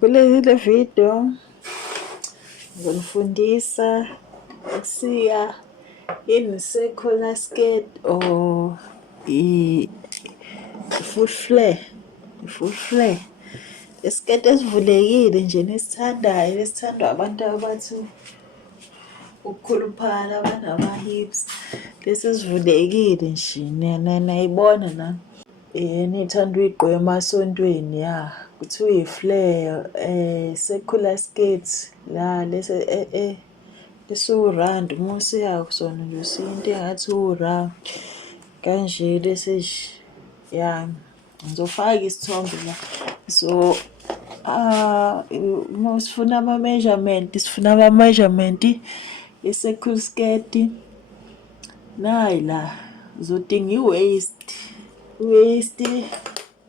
Kule video ngizonifundisa ukusiya in circular skirt or i-foot flare. I-foot flare isiketi esivulekile nje nesithandayo, esithandwa abantu abathi ukukhuluphala, abanama-hips. Lesi esivulekile nje nayibona na niy'thanda uy'gqoka emasontweni ya. Kuthiwa i-flare, circular skirt la lesi esiwu-round uma usiya kusona nje usiya into engathi uwu-round kanje lesi nje ya. Ngizofaka isithombe la. So uma sifuna ama-measurement i-circle skirt nayi la. Uzodinga i-waist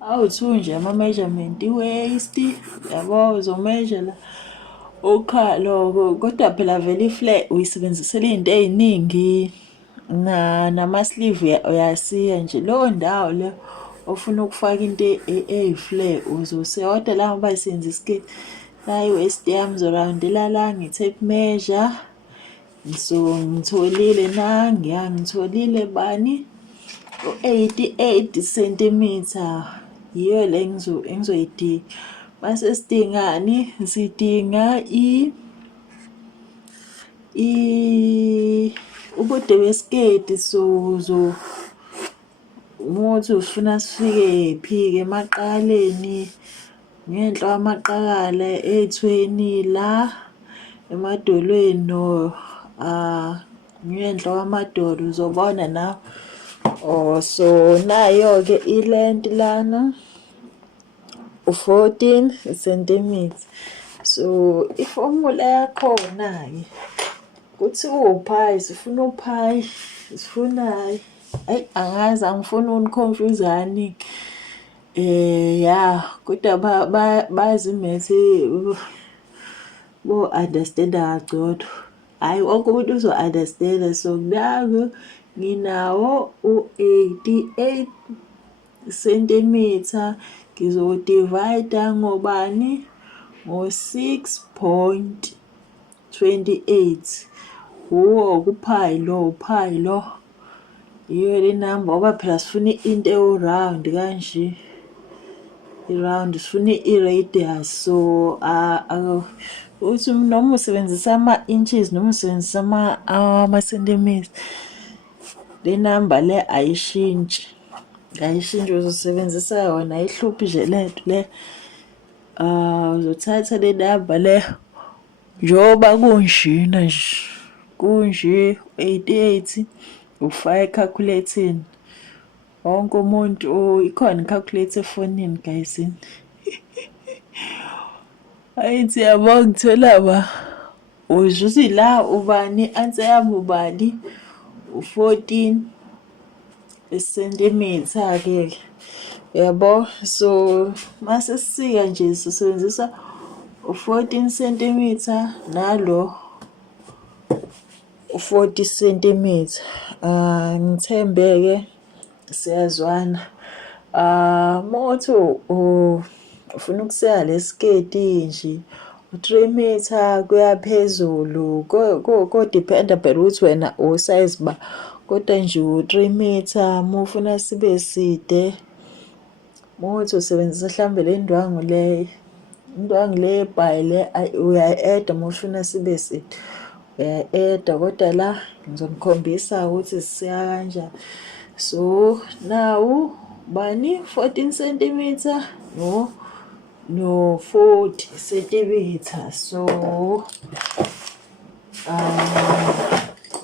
awu-2 nje ama-measurement, i-waist yabo, uzomeasure la ukhalo. Kodwa phela vele i-flare uyisebenzisela iy'nto ey'ningi nama-sleeve uyasiya nje leyo ndawo le ofuna ukufaka into eyi-flare uzosiya. Kodwa la ngoba senza isiketi la i-waist yami ngizorawundela la ngi-tape measure. So ngitholile ngitholile bani u-88 centimeter, yiyo le engizoyidinga. Mase sidingani, sidinga ubude besiketi. So umuthi ufuna sifike phi-ke emaqaleni, ngenhla kwamaqakala, ethweni la, emadolweni no ngenhla kwamadolo uzobona nawe. So nayo-ke i-length lana u-14 centimeter. So ifomula yakhona-ke kuthiwa uphayi, sifuna uphayi, sifunayo. Angazi angifuni uniconfuse-ani ya, kodwa bazi imethi bo-understand-a kangcono. Hhayi wonke umuntu uzo-understand-a. So nami nginawo u-88 centimeter, ngizodivayida ngobani, ngo-6.28. Uphayi lo yiyo le namba ngoba phela sifuna into ewu-round kanje, i-round, sifuna i-radius. So uthi noma usebenzisa ama-inches noma usebenzisa ama-centimeters, le namba le ayishintshi, uzosebenzisa yona, ayihluphi nje lento le. Uzothatha le namba le njengoba kunjena nje, kunje 88 ufaka ekhakhuleteni. Wonke umuntu ikhona i-calculator efonini guys. Ayithi yabo ngithola uzuthi la ubani, answer yami ubani, u-14 centimeter-ke yabo. So mase sisika nje sisebenzisa u-14 centimeter nalo u-40 centimeter. Ngithembe-ke siyazwana. Mothi ufuna ukusiya le sketi nje u-3 meter kuya phezulu, ko-dependa phela ukuthi wena usize ba. Kodwa nje u-3 meter uma ufuna sibe side, mothi usebenzisa mhlawumbe le ndwangu le yebhayi le uya-eda uma ufuna sibe side, uya-eda. Kodwa la ngizonikhombisa ukuthi sisiya kanjani. So now bani 14 centimeter no 40 centimeter. So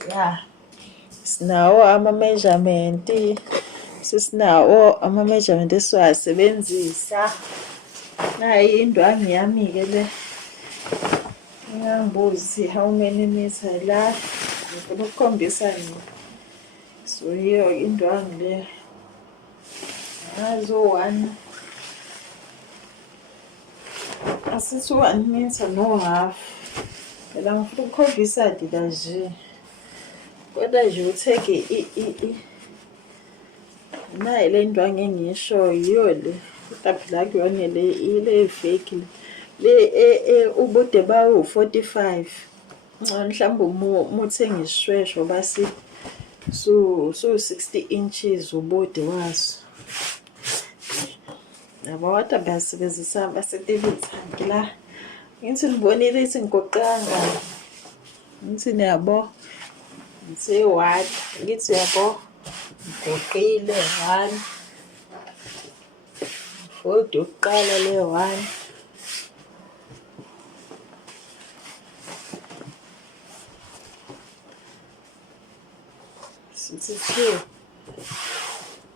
ya sinawo ama-measurement, esiwasebenzisa. Nayi indwangu yami-ke le, ngingangibuzi how many meter la, ngifuna ukukhombisa nini. So yiyo indwangu le, ngazi u-1, asithi 1 meter no-half. Phela ngifuna ukukhombisa dida nje, kodwa nje uthenge nayi le ndwangu engiyishoyo yiyo le. Kodwa phela akuyona le, ile fake le. ubude bawo 45. Mhlawumbe umuthenga isishweshwe basi su 60 inches ubude waso. Yabo kodwa bayasebenzisa amasentimitha la. Ngithi nibonile ithi ngigoqanga. Ngithi niyabo. Ngithi 1. Ngithi yabo. Ngigoqile 1. Futhi uqala le 1. Sithi 2.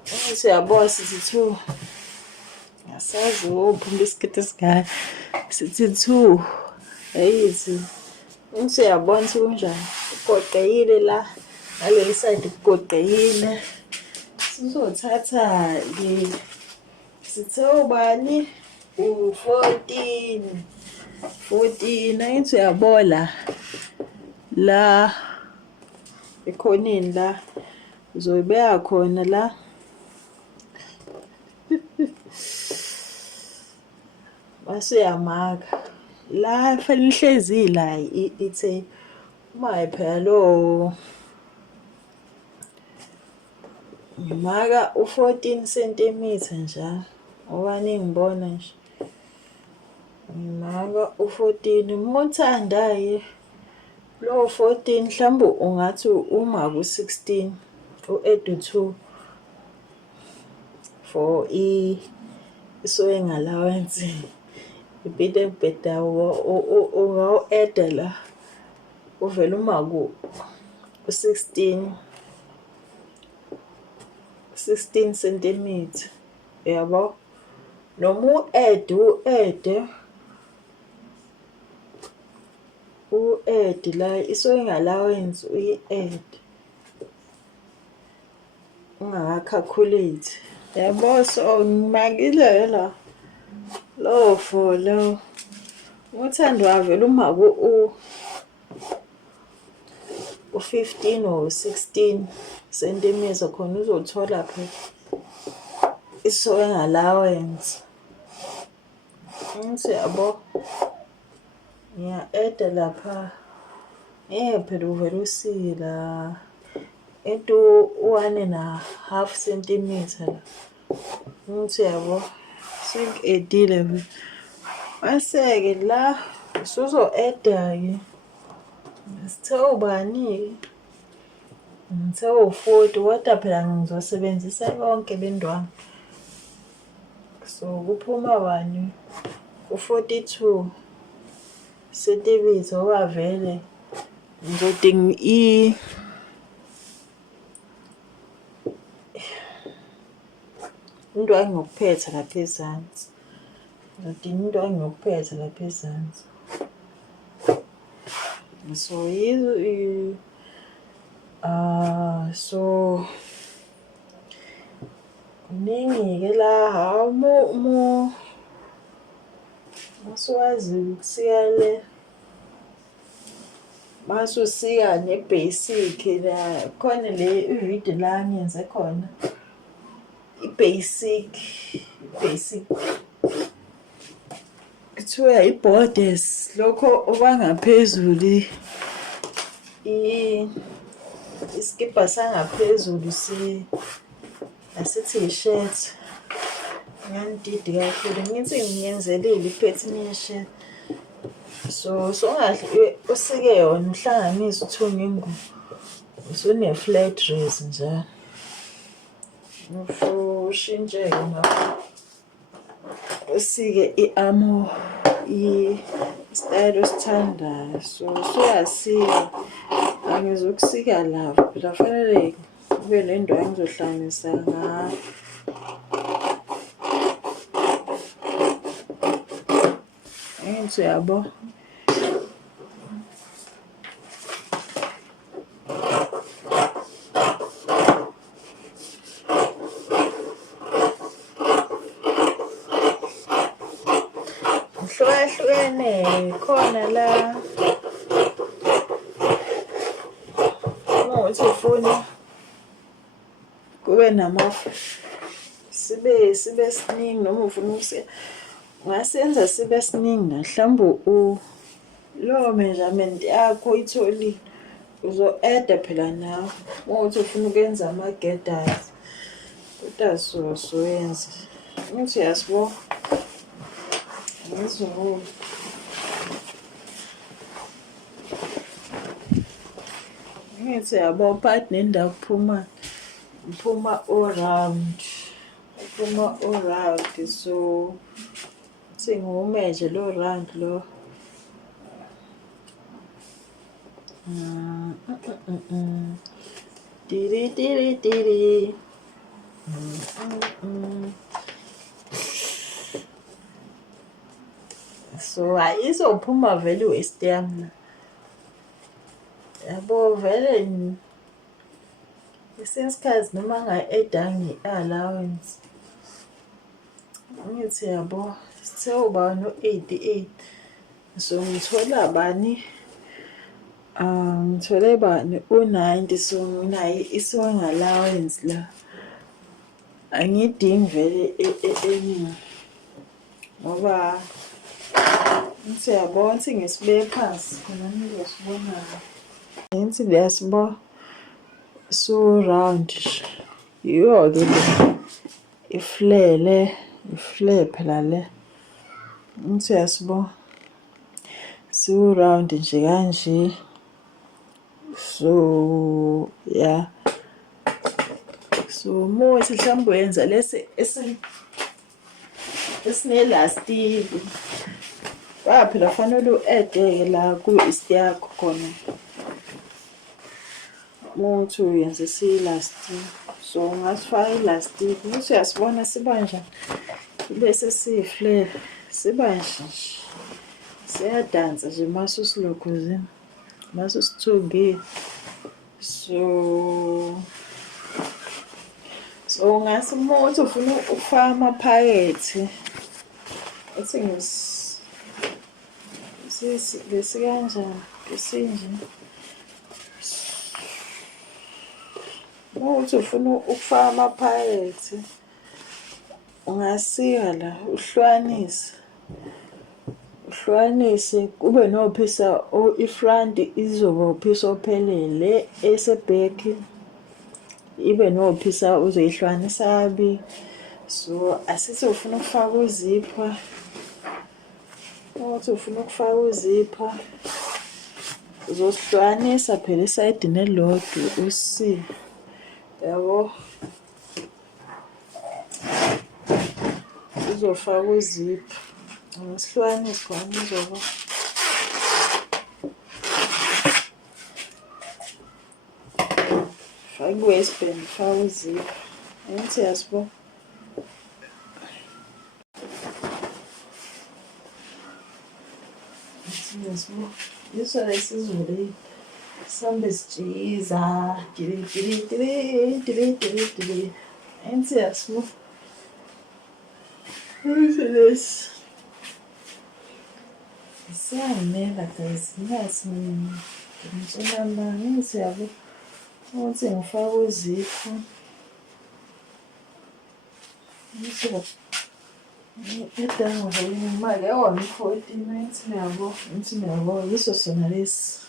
Ngithi yabo sithi 2. Yasazi uphuma isikhathi esingaka. Sithi 2. Ayithi. Ngithi uyabona ukuthi kunjani. Ugoqeyile la. Ngale side ugoqeyile. Sizothatha sithe ubani u14. 14 ayithi uyabola la ekhoneni la uzoyibeka khona la. Base uyamaka la fanele ihlezi la ithe uma phela lo ngimaka u14 cm njalo ngoba ningibona nje ngimaka u14 umuthandaye lo 14 mhlawumbe ungathi uma ku16 u-add 2 for isoying allowance ibit ebheda ungawu-add la uvela uma ku16 cm yabo noma u-add la isoying allowance uyi-add ungaka-calculate yabo. So ngimakile la lo for lo uthando wavela uma u15 or 16 cm khona uzothola phe isoying allowance. Ngithi yabo ngiya-add lapha phela uvela usila into 1.5 cm la. Ngithi yabo sengi-addile mase-ke la usuzo-add-ke sithe ubani ngithe u40 kodwa phela ngizosebenzisa konke bendwangu. So kuphuma bani u42 cm owavele ngizodinga indwangu yokuphetha lapha ezansi. Ngizodinga indwangu yokuphetha lapha ezansi. So so kuningi-ke la masuwazi ukusika le masusika ne-basic la khona le ividiyo la ngiyenze khona i-basic kuthiwa i-borders lokho okwangaphezulu iskipa sangaphezulu asithi i-shirt. Ngiyandidi kakhulu ngithi ngiyenzelile iphethini ye-shirt. So songahle usike yona uhlanganise uthunge ingubo usune-flat dress njalo. Ushintshe-ke ngapha usike i-armor i-style osithandayo. So suyasika angizokusika lapha phela fanele kube nendawo engizohlanganisa ngayo. Ngithi uyabo hlukahlukene khona la ukuthi ufuna kube sibe siningi noma ufuna ungasenza sibe siningi mhlawumbe lowo measurement yakho uyitholile uzo-add-a phela nawe uma uthi ufuna ukwenza ama-girders kodwa soyenza ngithi uyasibona ngizokubona ngithi yabo part nendawo kuphuma all-round so sengiwumeje lo round lo tiri tiri tiri so ayizophuma vele i-waste yami yabo vele isikhathi noma nga-add-anga i-allowance ngithi yabo sewuba no-88 so ngithola bani ngithole bani u-90 so nginayo i-sewing allowance la angidingi vele eningi ngoba ngithi yabona ukuthi ngisibeke phansi khona nizosibonayo ngithi liyasibona so-round yiyo-ke le iflare phela le ngithi uyasibona siwu-round nje kanje so ya so muthi mhlawumbe wenza lesi esinelastikhi phela fanele u-add-eke la ku-waist yakho khona muthi uyenze siyi-elastic so ungasifaka i-elastic ukuthi uyasibona siba njani bese siyi-flare siba nje siyadansa nje mase usilokhuzini mase usithungile so ungasimuthi ufuna ukufaka amaphakethe ethi besikanjani besinje uthi ufuna ukufaka amaphakethe ungasika la uhlukanise kube nophisa ifront izoba uphisa ophelele eseback ibe nophisa uzoyihlukanisa kabi so asithi ufuna ukufaka uzipha uthi ufuna ukufaka uzipha uzosihlukanisa phela isayidi nelodwa usi yabo uzofaka uzipha ngesihlukanisi khona uzoba faka i-waistband faka uzipha ngithi yasibona yiso lesizulu sambe sijiza diri ngithi yasibona lesi siyangimela guys ngathi ngitshela mama ngithi yabo ukuthi ngifaka uzipho ngithi edango imali yawa-14 ngithi niyabo yiso sona lesi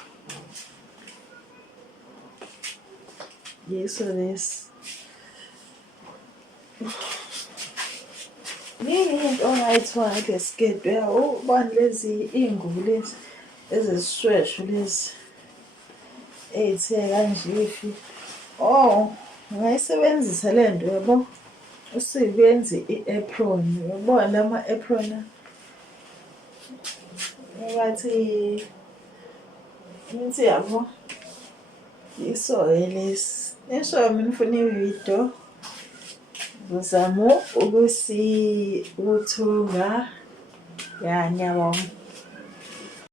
yiso lesi Ningi into ongayithola ngesiketi ubani lezi iy'ngubo lezi ezisishweshwe lezi ey'the kanje ifi ungayisebenzisa le nto yabo usibenze i-apron uyabona lama-apron ngathi ngithi yabo yiso-ke lesi nisho mina ufuna ividiyo ngizama ukuthunga ya ngiyabonga